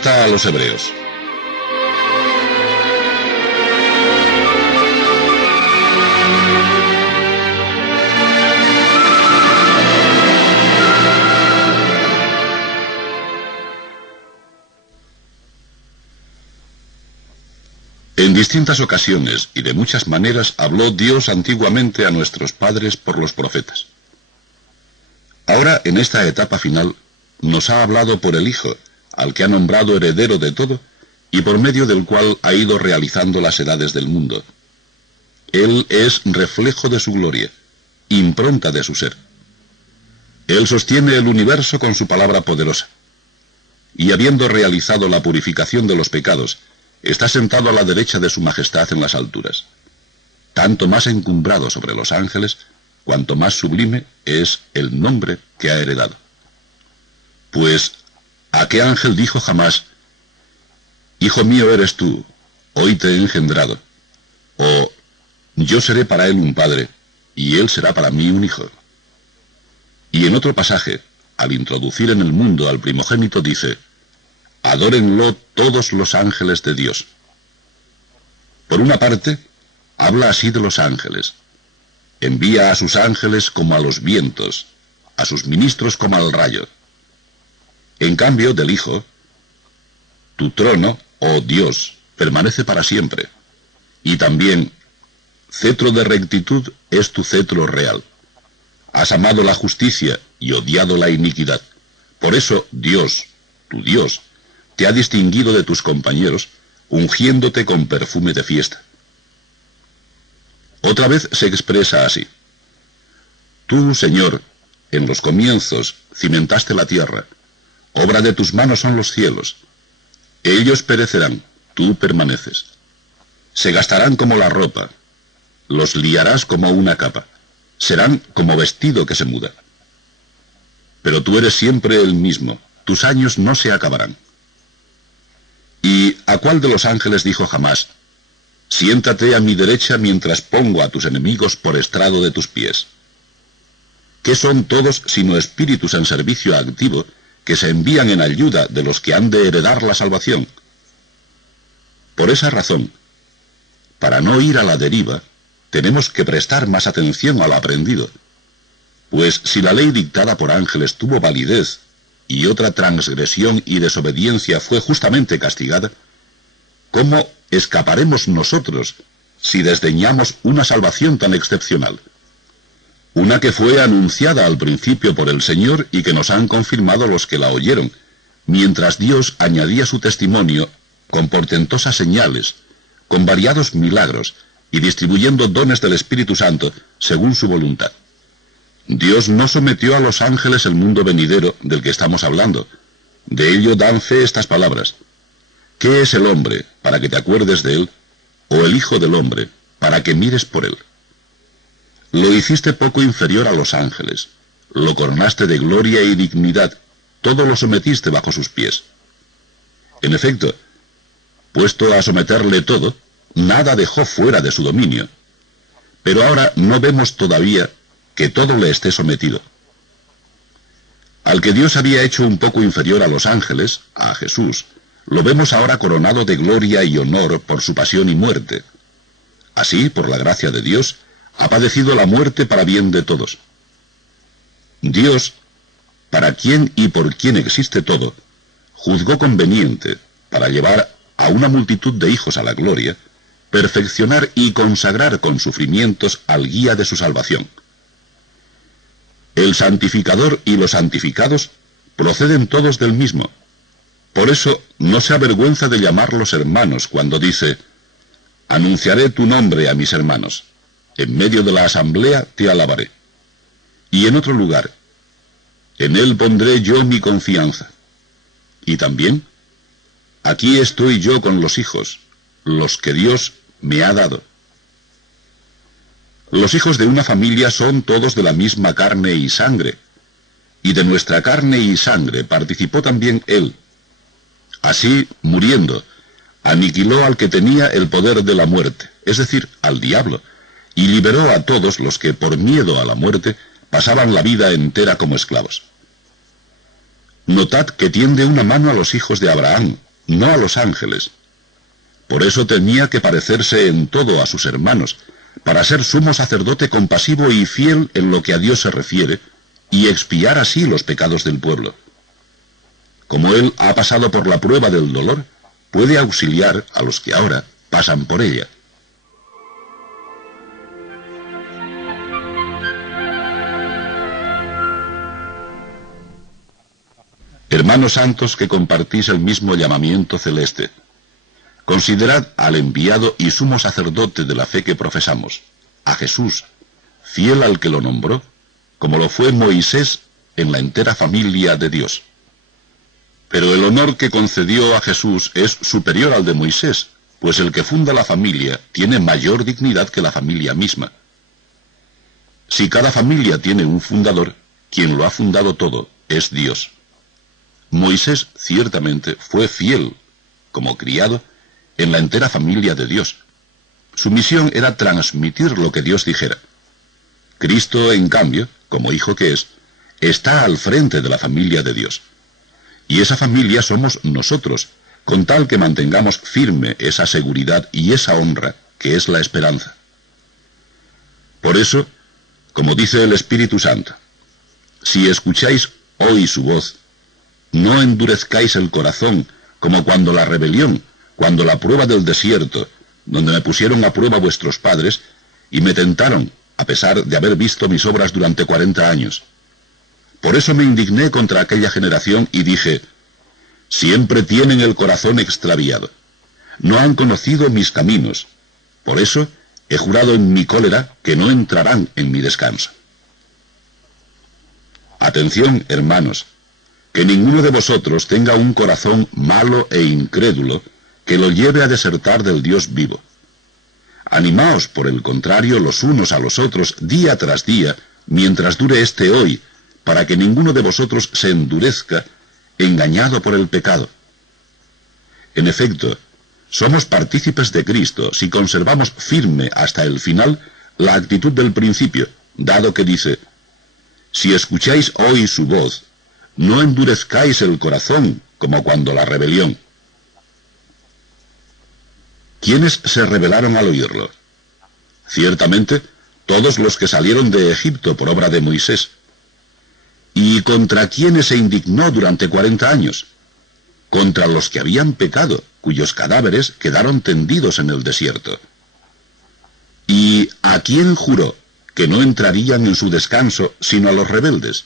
Carta a los Hebreos. En distintas ocasiones y de muchas maneras habló Dios antiguamente a nuestros padres por los profetas. Ahora, en esta etapa final, nos ha hablado por el Hijo, al que ha nombrado heredero de todo, y por medio del cual ha ido realizando las edades del mundo. Él es reflejo de su gloria, impronta de su ser. Él sostiene el universo con su palabra poderosa. Y habiendo realizado la purificación de los pecados, está sentado a la derecha de su majestad en las alturas, tanto más encumbrado sobre los ángeles, cuanto más sublime es el nombre que ha heredado. Pues, ¿a qué ángel dijo jamás, Hijo mío eres tú, hoy te he engendrado? O, yo seré para él un padre, y él será para mí un hijo. Y en otro pasaje, al introducir en el mundo al primogénito, dice, adórenlo todos los ángeles de Dios. Por una parte, habla así de los ángeles. Envía a sus ángeles como a los vientos, a sus ministros como al rayo. En cambio, del Hijo, tu trono, oh Dios, permanece para siempre. Y también, cetro de rectitud es tu cetro real. Has amado la justicia y odiado la iniquidad. Por eso, Dios, tu Dios, te ha distinguido de tus compañeros, ungiéndote con perfume de fiesta. Otra vez se expresa así. Tú, Señor, en los comienzos cimentaste la tierra, obra de tus manos son los cielos. Ellos perecerán, tú permaneces. Se gastarán como la ropa, los liarás como una capa, serán como vestido que se muda. Pero tú eres siempre el mismo, tus años no se acabarán. ¿Y a cuál de los ángeles dijo jamás, siéntate a mi derecha mientras pongo a tus enemigos por estrado de tus pies? ¿Qué son todos sino espíritus en servicio activo que se envían en ayuda de los que han de heredar la salvación? Por esa razón, para no ir a la deriva, tenemos que prestar más atención a lo aprendido, pues si la ley dictada por ángeles tuvo validez y otra transgresión y desobediencia fue justamente castigada, ¿cómo escaparemos nosotros si desdeñamos una salvación tan excepcional? Una que fue anunciada al principio por el Señor y que nos han confirmado los que la oyeron, mientras Dios añadía su testimonio con portentosas señales, con variados milagros y distribuyendo dones del Espíritu Santo según su voluntad. Dios no sometió a los ángeles el mundo venidero del que estamos hablando. De ello dan fe estas palabras. ¿Qué es el hombre para que te acuerdes de él? ¿O el hijo del hombre para que mires por él? Lo hiciste poco inferior a los ángeles. Lo coronaste de gloria y dignidad. Todo lo sometiste bajo sus pies. En efecto, puesto a someterle todo, nada dejó fuera de su dominio. Pero ahora no vemos todavía que todo le esté sometido. Al que Dios había hecho un poco inferior a los ángeles, a Jesús, lo vemos ahora coronado de gloria y honor por su pasión y muerte. Así, por la gracia de Dios, ha padecido la muerte para bien de todos. Dios, para quien y por quien existe todo, juzgó conveniente, para llevar a una multitud de hijos a la gloria, perfeccionar y consagrar con sufrimientos al guía de su salvación. El santificador y los santificados proceden todos del mismo. Por eso no se avergüenza de llamarlos hermanos cuando dice, anunciaré tu nombre a mis hermanos, en medio de la asamblea te alabaré. Y en otro lugar, en él pondré yo mi confianza. Y también, aquí estoy yo con los hijos, los que Dios me ha dado. Los hijos de una familia son todos de la misma carne y sangre, y de nuestra carne y sangre participó también él. Así, muriendo, aniquiló al que tenía el poder de la muerte, es decir, al diablo, y liberó a todos los que, por miedo a la muerte, pasaban la vida entera como esclavos. Notad que tiende una mano a los hijos de Abraham, no a los ángeles. Por eso tenía que parecerse en todo a sus hermanos, para ser sumo sacerdote compasivo y fiel en lo que a Dios se refiere, y expiar así los pecados del pueblo. Como él ha pasado por la prueba del dolor, puede auxiliar a los que ahora pasan por ella. Hermanos santos que compartís el mismo llamamiento celeste, considerad al enviado y sumo sacerdote de la fe que profesamos, a Jesús, fiel al que lo nombró, como lo fue Moisés en la entera familia de Dios. Pero el honor que concedió a Jesús es superior al de Moisés, pues el que funda la familia tiene mayor dignidad que la familia misma. Si cada familia tiene un fundador, quien lo ha fundado todo es Dios. Moisés ciertamente fue fiel, como criado, en la entera familia de Dios. Su misión era transmitir lo que Dios dijera. Cristo, en cambio, como hijo que es, está al frente de la familia de Dios. Y esa familia somos nosotros, con tal que mantengamos firme esa seguridad y esa honra que es la esperanza. Por eso, como dice el Espíritu Santo, si escucháis hoy su voz, no endurezcáis el corazón, como cuando la rebelión, cuando la prueba del desierto, donde me pusieron a prueba vuestros padres, y me tentaron, a pesar de haber visto mis obras durante 40 años. Por eso me indigné contra aquella generación y dije, siempre tienen el corazón extraviado. No han conocido mis caminos. Por eso he jurado en mi cólera que no entrarán en mi descanso. Atención, hermanos, que ninguno de vosotros tenga un corazón malo e incrédulo que lo lleve a desertar del Dios vivo. Animaos, por el contrario, los unos a los otros, día tras día, mientras dure este hoy, para que ninguno de vosotros se endurezca, engañado por el pecado. En efecto, somos partícipes de Cristo si conservamos firme hasta el final la actitud del principio, dado que dice, si escucháis hoy su voz, no endurezcáis el corazón como cuando la rebelión. ¿Quiénes se rebelaron al oírlo? Ciertamente, todos los que salieron de Egipto por obra de Moisés. ¿Y contra quiénes se indignó durante 40 años? Contra los que habían pecado, cuyos cadáveres quedaron tendidos en el desierto. ¿Y a quién juró que no entrarían en su descanso sino a los rebeldes?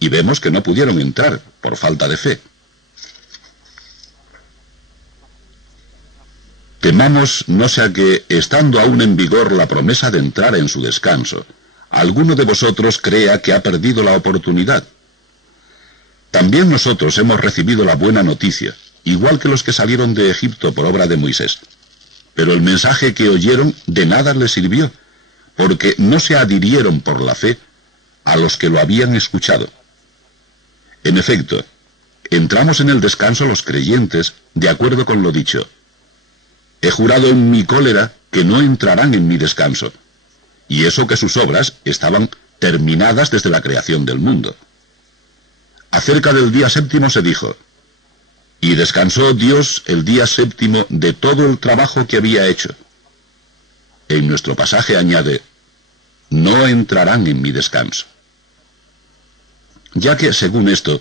Y vemos que no pudieron entrar por falta de fe. Temamos no sea que, estando aún en vigor la promesa de entrar en su descanso, alguno de vosotros crea que ha perdido la oportunidad. También nosotros hemos recibido la buena noticia, igual que los que salieron de Egipto por obra de Moisés. Pero el mensaje que oyeron de nada les sirvió, porque no se adhirieron por la fe a los que lo habían escuchado. En efecto, entramos en el descanso los creyentes de acuerdo con lo dicho. He jurado en mi cólera que no entrarán en mi descanso, y eso que sus obras estaban terminadas desde la creación del mundo. Acerca del día séptimo se dijo, y descansó Dios el día séptimo de todo el trabajo que había hecho. En nuestro pasaje añade, no entrarán en mi descanso. Ya que, según esto,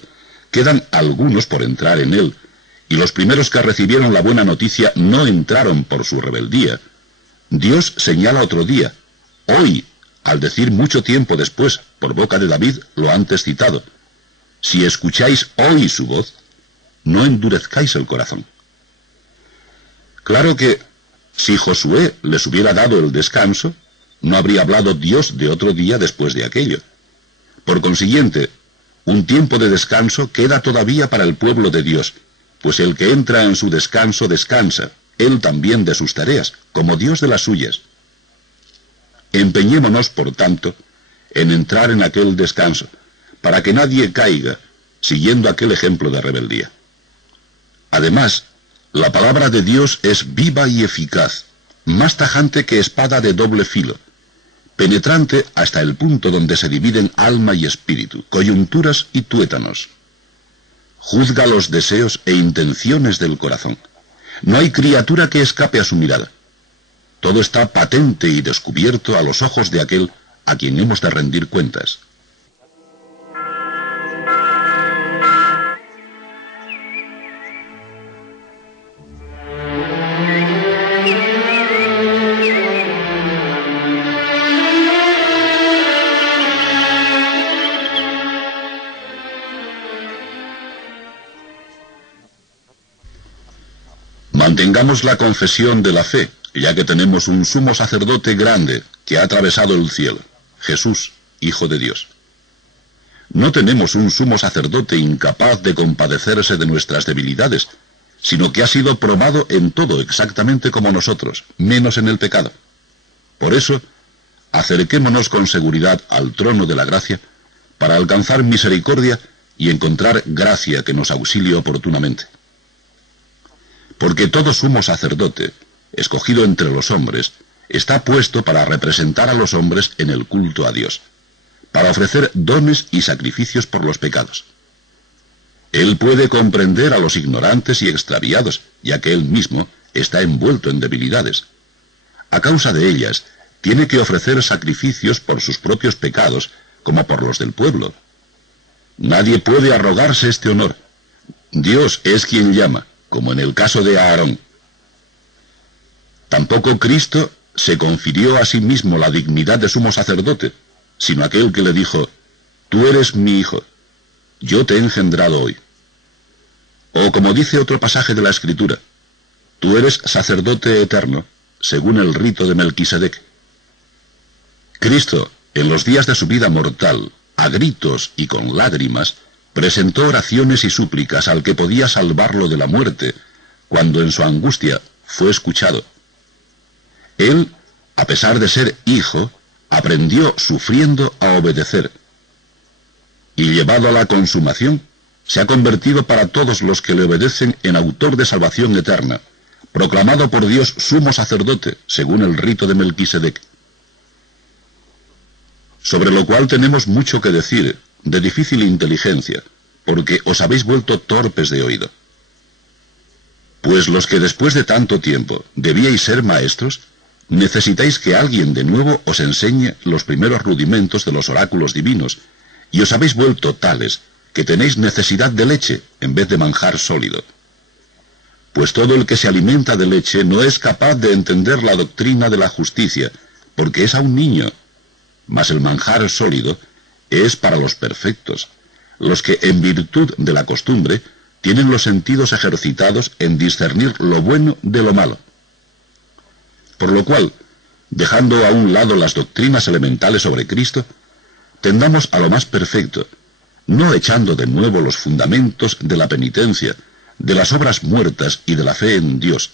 quedan algunos por entrar en él, y los primeros que recibieron la buena noticia no entraron por su rebeldía, Dios señala otro día, hoy, al decir mucho tiempo después, por boca de David, lo antes citado, si escucháis hoy su voz, no endurezcáis el corazón. Claro que, si Josué les hubiera dado el descanso, no habría hablado Dios de otro día después de aquello. Por consiguiente, un tiempo de descanso queda todavía para el pueblo de Dios, pues el que entra en su descanso descansa, él también de sus tareas, como Dios de las suyas. Empeñémonos, por tanto, en entrar en aquel descanso, para que nadie caiga, siguiendo aquel ejemplo de rebeldía. Además, la palabra de Dios es viva y eficaz, más tajante que espada de doble filo, penetrante hasta el punto donde se dividen alma y espíritu, coyunturas y tuétanos. juzga los deseos e intenciones del corazón. No hay criatura que escape a su mirada. Todo está patente y descubierto a los ojos de aquel a quien hemos de rendir cuentas. Mantengamos la confesión de la fe, ya que tenemos un sumo sacerdote grande que ha atravesado el cielo, Jesús, Hijo de Dios. No tenemos un sumo sacerdote incapaz de compadecerse de nuestras debilidades, sino que ha sido probado en todo exactamente como nosotros, menos en el pecado. Por eso, acerquémonos con seguridad al trono de la gracia para alcanzar misericordia y encontrar gracia que nos auxilie oportunamente. Porque todo sumo sacerdote, escogido entre los hombres, está puesto para representar a los hombres en el culto a Dios, para ofrecer dones y sacrificios por los pecados. Él puede comprender a los ignorantes y extraviados, ya que él mismo está envuelto en debilidades. A causa de ellas, tiene que ofrecer sacrificios por sus propios pecados, como por los del pueblo. Nadie puede arrogarse este honor. Dios es quien llama, como en el caso de Aarón. Tampoco Cristo se confirió a sí mismo la dignidad de sumo sacerdote, sino aquel que le dijo: «Tú eres mi hijo, yo te he engendrado hoy». O como dice otro pasaje de la Escritura: «Tú eres sacerdote eterno, según el rito de Melquisedec». Cristo, en los días de su vida mortal, a gritos y con lágrimas, presentó oraciones y súplicas al que podía salvarlo de la muerte, cuando en su angustia fue escuchado. Él, a pesar de ser hijo, aprendió sufriendo a obedecer. Y llevado a la consumación, se ha convertido para todos los que le obedecen en autor de salvación eterna, proclamado por Dios sumo sacerdote, según el rito de Melquisedec. Sobre lo cual tenemos mucho que decir, de difícil inteligencia, porque os habéis vuelto torpes de oído. Pues los que después de tanto tiempo debíais ser maestros, necesitáis que alguien de nuevo os enseñe los primeros rudimentos de los oráculos divinos, y os habéis vuelto tales que tenéis necesidad de leche en vez de manjar sólido. Pues todo el que se alimenta de leche no es capaz de entender la doctrina de la justicia, porque es aún niño, mas el manjar sólido es para los perfectos, los que en virtud de la costumbre tienen los sentidos ejercitados en discernir lo bueno de lo malo. Por lo cual, dejando a un lado las doctrinas elementales sobre Cristo, tendamos a lo más perfecto, no echando de nuevo los fundamentos de la penitencia, de las obras muertas y de la fe en Dios,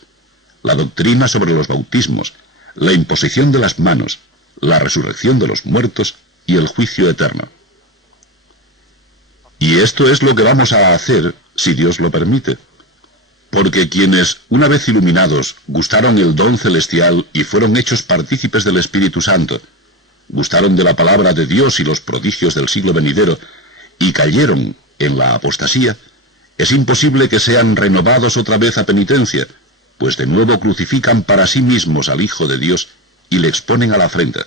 la doctrina sobre los bautismos, la imposición de las manos, la resurrección de los muertos y el juicio eterno. Y esto es lo que vamos a hacer, si Dios lo permite. Porque quienes, una vez iluminados, gustaron el don celestial y fueron hechos partícipes del Espíritu Santo, gustaron de la palabra de Dios y los prodigios del siglo venidero, y cayeron en la apostasía, es imposible que sean renovados otra vez a penitencia, pues de nuevo crucifican para sí mismos al Hijo de Dios y le exponen a la afrenta.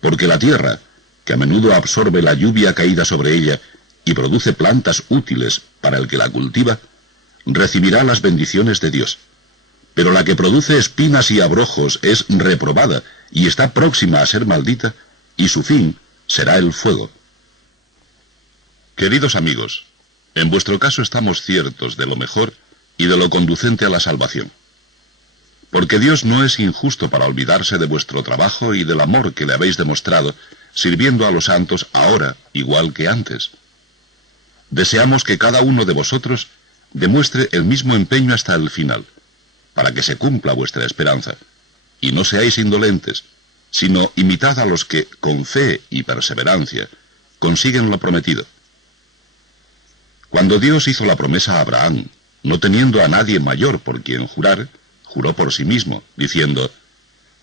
Porque la tierra, que a menudo absorbe la lluvia caída sobre ella y produce plantas útiles para el que la cultiva, recibirá las bendiciones de Dios. Pero la que produce espinas y abrojos es reprobada y está próxima a ser maldita, y su fin será el fuego. Queridos amigos, en vuestro caso estamos ciertos de lo mejor y de lo conducente a la salvación. Porque Dios no es injusto para olvidarse de vuestro trabajo y del amor que le habéis demostrado, sirviendo a los santos ahora igual que antes. Deseamos que cada uno de vosotros demuestre el mismo empeño hasta el final, para que se cumpla vuestra esperanza, y no seáis indolentes, sino imitad a los que, con fe y perseverancia, consiguen lo prometido. Cuando Dios hizo la promesa a Abraham, no teniendo a nadie mayor por quien jurar, juró por sí mismo, diciendo: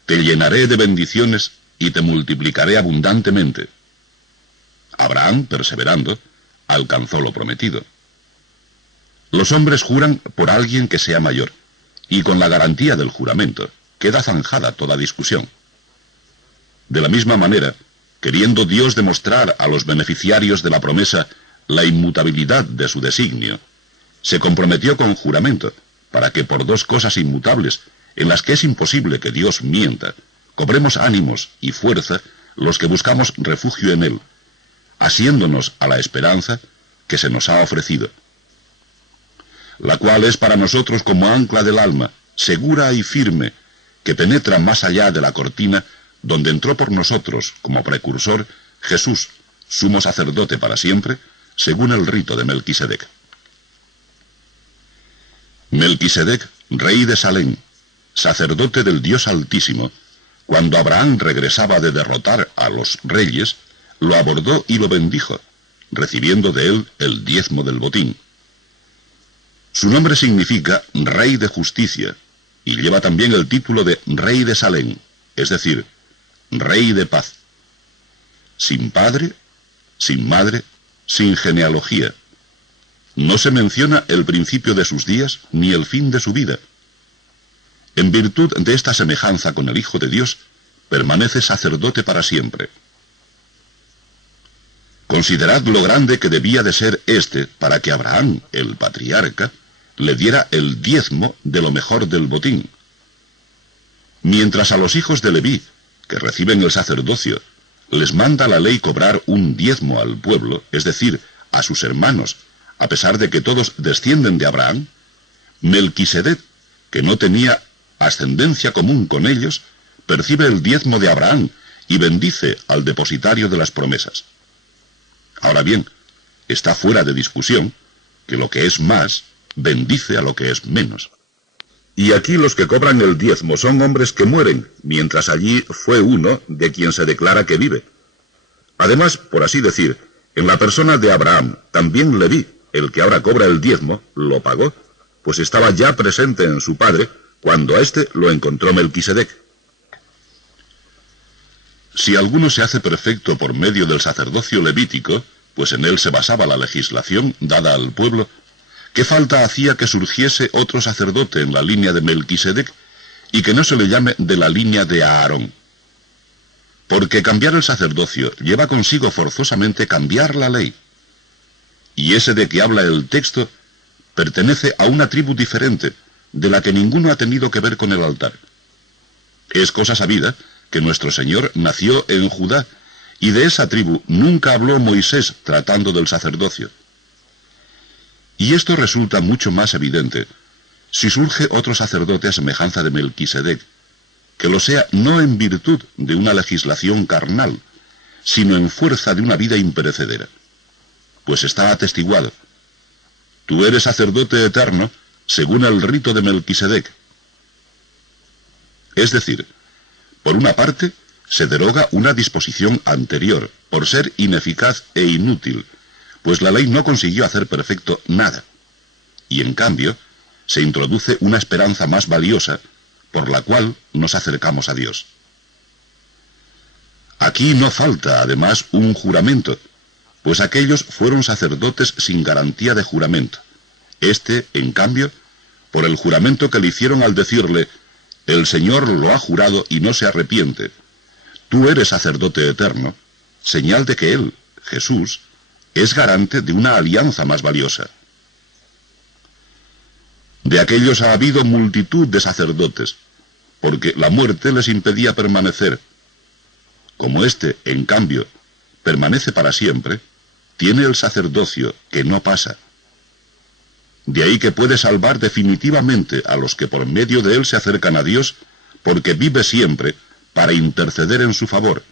«Te llenaré de bendiciones y te multiplicaré abundantemente». Abraham, perseverando, alcanzó lo prometido. Los hombres juran por alguien que sea mayor, y con la garantía del juramento queda zanjada toda discusión. De la misma manera, queriendo Dios demostrar a los beneficiarios de la promesa la inmutabilidad de su designio, se comprometió con juramento para que por dos cosas inmutables, en las que es imposible que Dios mienta, cobremos ánimos y fuerza los que buscamos refugio en Él, asiéndonos a la esperanza que se nos ha ofrecido, la cual es para nosotros como ancla del alma, segura y firme, que penetra más allá de la cortina, donde entró por nosotros, como precursor, Jesús, sumo sacerdote para siempre, según el rito de Melquisedec. Melquisedec, rey de Salem, sacerdote del Dios Altísimo, cuando Abraham regresaba de derrotar a los reyes, lo abordó y lo bendijo, recibiendo de él el diezmo del botín. Su nombre significa Rey de Justicia, y lleva también el título de Rey de Salem, es decir, Rey de Paz. Sin padre, sin madre, sin genealogía. No se menciona el principio de sus días ni el fin de su vida. En virtud de esta semejanza con el Hijo de Dios, permanece sacerdote para siempre. Considerad lo grande que debía de ser éste para que Abraham, el patriarca, le diera el diezmo de lo mejor del botín. Mientras a los hijos de Leví, que reciben el sacerdocio, les manda la ley cobrar un diezmo al pueblo, es decir, a sus hermanos, a pesar de que todos descienden de Abraham, Melquisedec, que no tenía ascendencia común con ellos, percibe el diezmo de Abraham y bendice al depositario de las promesas. Ahora bien, está fuera de discusión que lo que es más bendice a lo que es menos. Y aquí los que cobran el diezmo son hombres que mueren, mientras allí fue uno de quien se declara que vive. Además, por así decir, en la persona de Abraham, también Leví, el que ahora cobra el diezmo, lo pagó, pues estaba ya presente en su padre cuando a éste lo encontró Melquisedec. Si alguno se hace perfecto por medio del sacerdocio levítico, pues en él se basaba la legislación dada al pueblo, ¿qué falta hacía que surgiese otro sacerdote en la línea de Melquisedec y que no se le llame de la línea de Aarón? Porque cambiar el sacerdocio lleva consigo forzosamente cambiar la ley. Y ese de que habla el texto pertenece a una tribu diferente, de la que ninguno ha tenido que ver con el altar. Es cosa sabida que nuestro Señor nació en Judá, y de esa tribu nunca habló Moisés tratando del sacerdocio. Y esto resulta mucho más evidente si surge otro sacerdote a semejanza de Melquisedec, que lo sea no en virtud de una legislación carnal, sino en fuerza de una vida imperecedera. Pues está atestiguado: tú eres sacerdote eterno según el rito de Melquisedec. Es decir, por una parte, se deroga una disposición anterior, por ser ineficaz e inútil, pues la ley no consiguió hacer perfecto nada, y en cambio, se introduce una esperanza más valiosa, por la cual nos acercamos a Dios. Aquí no falta, además, un juramento, pues aquellos fueron sacerdotes sin garantía de juramento. Este, en cambio, por el juramento que le hicieron al decirle: el Señor lo ha jurado y no se arrepiente, tú eres sacerdote eterno, señal de que Él, Jesús, es garante de una alianza más valiosa. De aquellos ha habido multitud de sacerdotes, porque la muerte les impedía permanecer. Como éste, en cambio, permanece para siempre, tiene el sacerdocio que no pasa. De ahí que puede salvar definitivamente a los que por medio de él se acercan a Dios, porque vive siempre para interceder en su favor.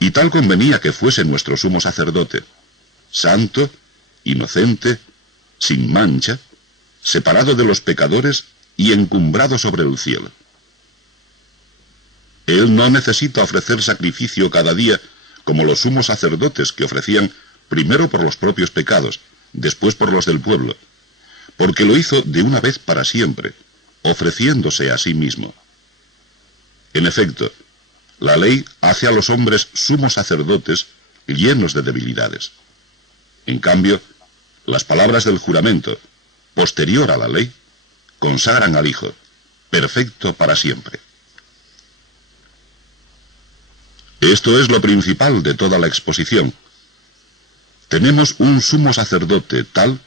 Y tal convenía que fuese nuestro sumo sacerdote, santo, inocente, sin mancha, separado de los pecadores y encumbrado sobre el cielo. Él no necesita ofrecer sacrificio cada día como los sumos sacerdotes que ofrecían primero por los propios pecados, después por los del pueblo, porque lo hizo de una vez para siempre, ofreciéndose a sí mismo. En efecto, la ley hace a los hombres sumos sacerdotes llenos de debilidades. En cambio, las palabras del juramento, posterior a la ley, consagran al Hijo, perfecto para siempre. Esto es lo principal de toda la exposición. Tenemos un sumo sacerdote tal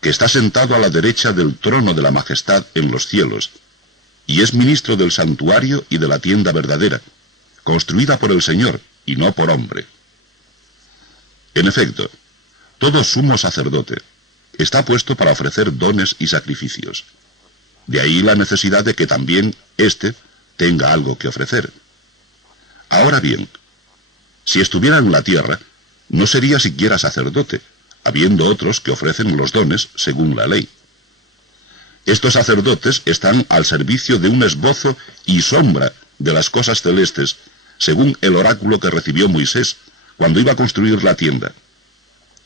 que está sentado a la derecha del trono de la majestad en los cielos, y es ministro del santuario y de la tienda verdadera, construida por el Señor y no por hombre. En efecto, todo sumo sacerdote está puesto para ofrecer dones y sacrificios. De ahí la necesidad de que también éste tenga algo que ofrecer. Ahora bien, si estuviera en la tierra, no sería siquiera sacerdote, habiendo otros que ofrecen los dones según la ley. Estos sacerdotes están al servicio de un esbozo y sombra de las cosas celestes, según el oráculo que recibió Moisés cuando iba a construir la tienda.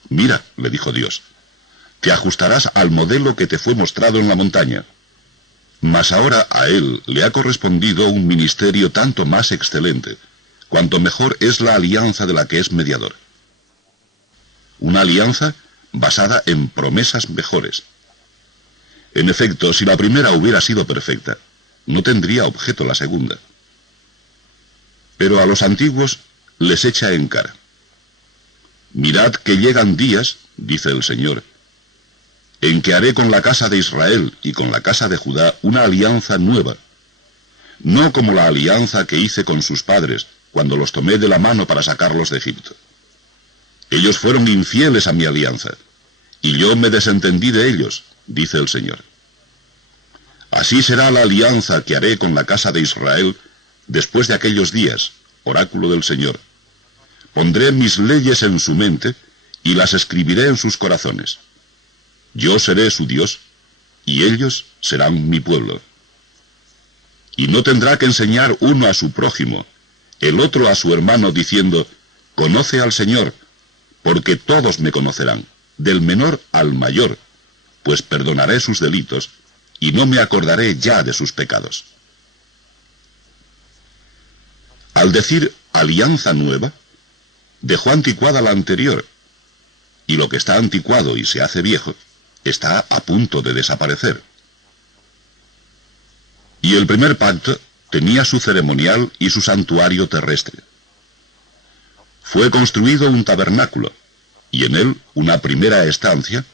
Mira, le dijo Dios, te ajustarás al modelo que te fue mostrado en la montaña. Mas ahora a él le ha correspondido un ministerio tanto más excelente, cuanto mejor es la alianza de la que es mediador. Una alianza basada en promesas mejores. En efecto, si la primera hubiera sido perfecta, no tendría objeto la segunda. Pero a los antiguos les echa en cara. Mirad que llegan días, dice el Señor, en que haré con la casa de Israel y con la casa de Judá una alianza nueva, no como la alianza que hice con sus padres, cuando los tomé de la mano para sacarlos de Egipto. Ellos fueron infieles a mi alianza, y yo me desentendí de ellos, dice el Señor. Así será la alianza que haré con la casa de Israel después de aquellos días, oráculo del Señor. Pondré mis leyes en su mente y las escribiré en sus corazones. Yo seré su Dios, y ellos serán mi pueblo. Y no tendrá que enseñar uno a su prójimo, el otro a su hermano, diciendo, conoce al Señor, porque todos me conocerán, del menor al mayor, pues perdonaré sus delitos, y no me acordaré ya de sus pecados. Al decir alianza nueva, dejó anticuada la anterior, y lo que está anticuado y se hace viejo, está a punto de desaparecer. Y el primer pacto tenía su ceremonial y su santuario terrestre. Fue construido un tabernáculo, y en él una primera estancia,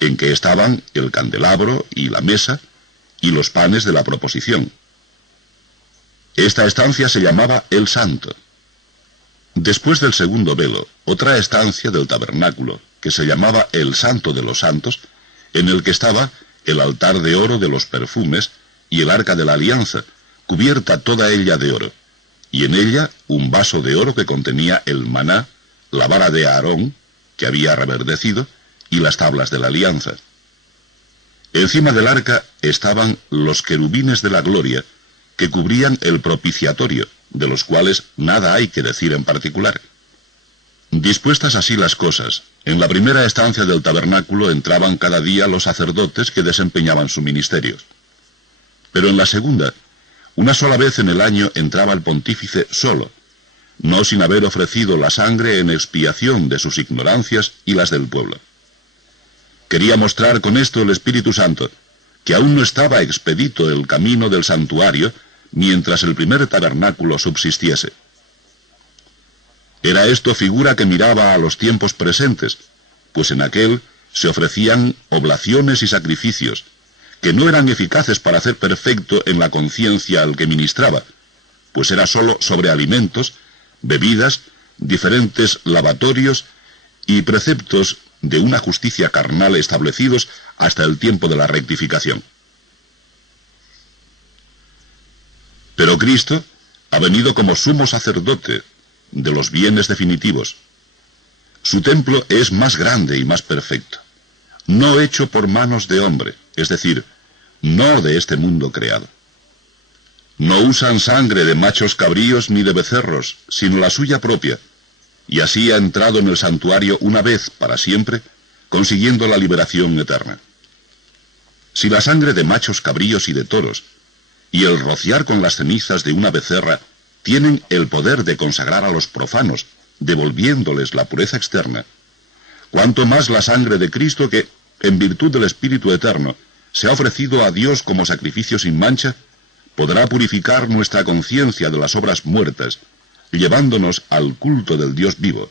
en que estaban el candelabro y la mesa, y los panes de la proposición. Esta estancia se llamaba el Santo. Después del segundo velo, otra estancia del tabernáculo, que se llamaba el Santo de los Santos, en el que estaba el altar de oro de los perfumes y el arca de la alianza, cubierta toda ella de oro, y en ella un vaso de oro que contenía el maná, la vara de Aarón, que había reverdecido, y las tablas de la alianza. Encima del arca estaban los querubines de la gloria, que cubrían el propiciatorio, de los cuales nada hay que decir en particular. Dispuestas así las cosas, en la primera estancia del tabernáculo entraban cada día los sacerdotes que desempeñaban su ministerio. Pero en la segunda, una sola vez en el año entraba el pontífice solo, no sin haber ofrecido la sangre en expiación de sus ignorancias y las del pueblo. Quería mostrar con esto el Espíritu Santo, que aún no estaba expedito el camino del santuario mientras el primer tabernáculo subsistiese. Era esto figura que miraba a los tiempos presentes, pues en aquel se ofrecían oblaciones y sacrificios, que no eran eficaces para hacer perfecto en la conciencia al que ministraba, pues era sólo sobre alimentos, bebidas, diferentes lavatorios y preceptos de una justicia carnal establecidos hasta el tiempo de la rectificación. Pero Cristo ha venido como sumo sacerdote de los bienes definitivos. Su templo es más grande y más perfecto, no hecho por manos de hombre, es decir, no de este mundo creado. No usan sangre de machos cabríos ni de becerros, sino la suya propia, y así ha entrado en el santuario una vez para siempre, consiguiendo la liberación eterna. Si la sangre de machos cabríos y de toros, y el rociar con las cenizas de una becerra, tienen el poder de consagrar a los profanos, devolviéndoles la pureza externa, cuanto más la sangre de Cristo que, en virtud del Espíritu Eterno, se ha ofrecido a Dios como sacrificio sin mancha, podrá purificar nuestra conciencia de las obras muertas, llevándonos al culto del Dios vivo.